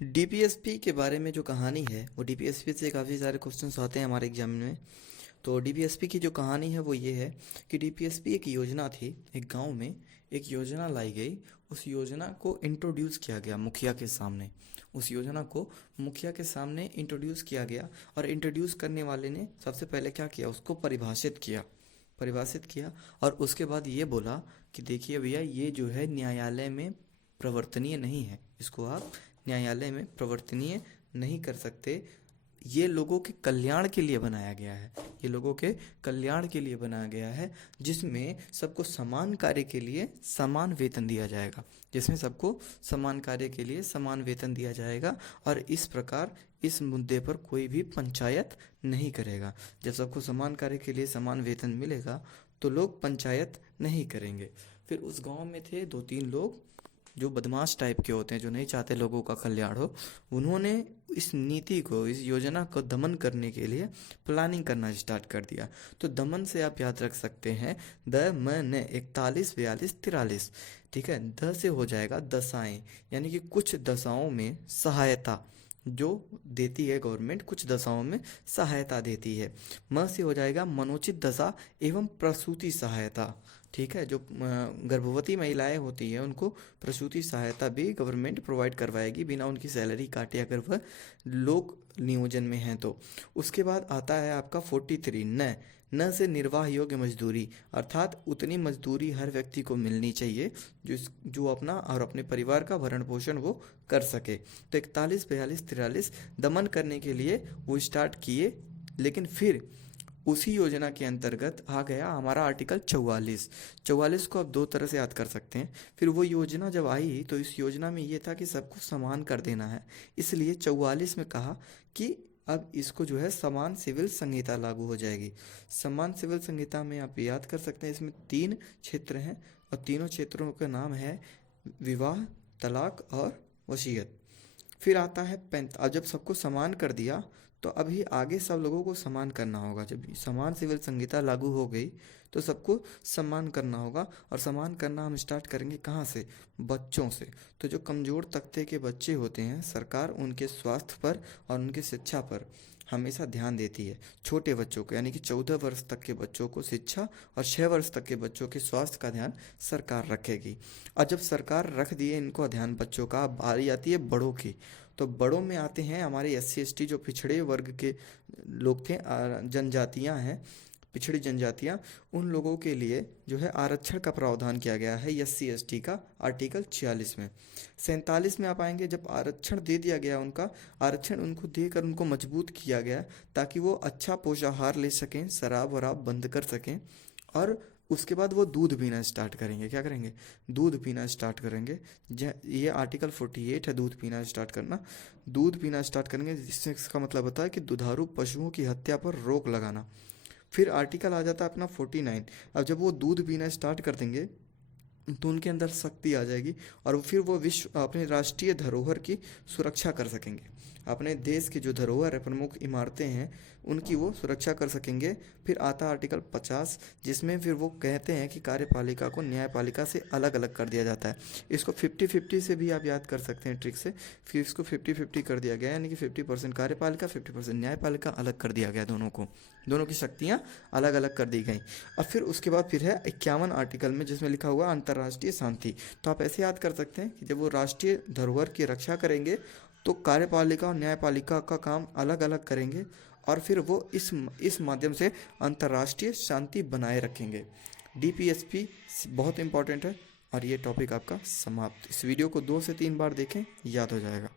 DPSP के बारे में जो कहानी है वो डीपीएसपी से काफ़ी सारे क्वेश्चंस आते हैं हमारे एग्जाम में। तो डीपीएसपी की जो कहानी है वो ये है कि डीपीएसपी एक योजना थी। एक गांव में एक योजना लाई गई। उस योजना को इंट्रोड्यूस किया गया मुखिया के सामने। उस योजना को मुखिया के सामने इंट्रोड्यूस किया गया और इंट्रोड्यूस करने वाले ने सबसे पहले क्या किया, उसको परिभाषित किया और उसके बाद ये बोला कि देखिए भैया, ये जो है न्यायालय में प्रवर्तनीय नहीं है, इसको आप न्यायालय में प्रवर्तनीय नहीं कर सकते। ये लोगों के कल्याण के लिए बनाया गया है, ये लोगों के कल्याण के लिए बनाया गया है, जिसमें सबको समान कार्य के लिए समान वेतन दिया जाएगा, जिसमें सबको समान कार्य के लिए समान वेतन दिया जाएगा। और इस प्रकार इस मुद्दे पर कोई भी पंचायत नहीं करेगा। जब सबको समान कार्य के लिए समान वेतन मिलेगा तो लोग पंचायत नहीं करेंगे। फिर उस गांव में थे दो तीन लोग जो बदमाश टाइप के होते हैं, जो नहीं चाहते लोगों का कल्याण हो। उन्होंने इस नीति को, इस योजना को दमन करने के लिए प्लानिंग करना स्टार्ट कर दिया। तो दमन से आप याद रख सकते हैं द म न 41 42 43। ठीक है, द से हो जाएगा दशाएं, यानी कि कुछ दशाओं में सहायता जो देती है गवर्नमेंट, कुछ दशाओं में सहायता देती है। म से हो जाएगा मनोचित दशा एवं प्रसूति सहायता। ठीक है, जो गर्भवती महिलाएं होती हैं उनको प्रसूति सहायता भी गवर्नमेंट प्रोवाइड करवाएगी बिना उनकी सैलरी काटे, अगर वह लोक नियोजन में हैं तो। उसके बाद आता है आपका 43 न से निर्वाह योग्य मजदूरी, अर्थात उतनी मजदूरी हर व्यक्ति को मिलनी चाहिए जो अपना और अपने परिवार का भरण पोषण वो कर सके। तो 41 42 43 दमन करने के लिए वो स्टार्ट किए। लेकिन फिर उसी योजना के अंतर्गत आ गया हमारा आर्टिकल 44 को आप दो तरह से याद कर सकते हैं। फिर वो योजना जब आई तो इस योजना में ये था कि सबको समान कर देना है, इसलिए 44 में कहा कि अब इसको जो है समान सिविल संहिता लागू हो जाएगी। समान सिविल संहिता में आप याद कर सकते हैं, इसमें 3 क्षेत्र हैं और तीनों क्षेत्रों का नाम है विवाह, तलाक और वसीयत। फिर आता है अब जब सबको समान कर दिया तो अभी आगे सब लोगों को समान करना होगा। जब समान सिविल संहिता लागू हो गई तो सबको सम्मान करना होगा, और सम्मान करना हम स्टार्ट करेंगे कहाँ से? बच्चों से। तो जो कमज़ोर तबके के बच्चे होते हैं, सरकार उनके स्वास्थ्य पर और उनकी शिक्षा पर हमेशा ध्यान देती है। छोटे बच्चों को, यानी कि 14 वर्ष तक के बच्चों को शिक्षा और 6 वर्ष तक के बच्चों के स्वास्थ्य का ध्यान सरकार रखेगी। और जब सरकार रख दिए इनको ध्यान बच्चों का, अब बारी आती है बड़ों की। तो बड़ों में आते हैं हमारे SC ST जो पिछड़े वर्ग के लोग थे, जनजातियां हैं, पिछड़ी जनजातियां, उन लोगों के लिए जो है आरक्षण का प्रावधान किया गया है SC ST का आर्टिकल 46 में। 47 में आप आएंगे, जब आरक्षण दे दिया गया, उनका आरक्षण उनको देकर उनको मजबूत किया गया ताकि वो अच्छा पोषाहार ले सकें, शराब वराब बंद कर सकें। और उसके बाद वो दूध पीना स्टार्ट करेंगे। क्या करेंगे? दूध पीना स्टार्ट करेंगे। ये आर्टिकल 48 है, दूध पीना स्टार्ट करना। दूध पीना स्टार्ट करेंगे, जिससे इसका मतलब होता है कि दुधारू पशुओं की हत्या पर रोक लगाना। फिर आर्टिकल आ जाता है अपना 49। अब जब वो दूध पीना स्टार्ट कर देंगे तो उनके अंदर शक्ति आ जाएगी और फिर वो विश्व अपने राष्ट्रीय धरोहर की सुरक्षा कर सकेंगे। अपने देश की जो धरोहर है, प्रमुख इमारतें हैं, उनकी वो सुरक्षा कर सकेंगे। फिर आता आर्टिकल 50, जिसमें फिर वो कहते हैं कि कार्यपालिका को न्यायपालिका से अलग अलग कर दिया जाता है। इसको 50-50 से भी आप याद कर सकते हैं ट्रिक से। फिर इसको 50-50 कर दिया गया, यानी कि 50% कार्यपालिका 50% न्यायपालिका अलग कर दिया गया, दोनों को, दोनों की शक्तियाँ अलग अलग कर दी गई। और फिर उसके बाद फिर है 51 आर्टिकल में, जिसमें लिखा हुआ अंतर्राष्ट्रीय शांति। तो आप ऐसे याद कर सकते हैं कि जब वो राष्ट्रीय धरोहर की रक्षा करेंगे तो कार्यपालिका और न्यायपालिका का काम अलग अलग करेंगे और फिर वो इस माध्यम से अंतर्राष्ट्रीय शांति बनाए रखेंगे। डीपीएसपी बहुत इंपॉर्टेंट है और ये टॉपिक आपका समाप्त। इस वीडियो को 2 से 3 बार देखें, याद हो जाएगा।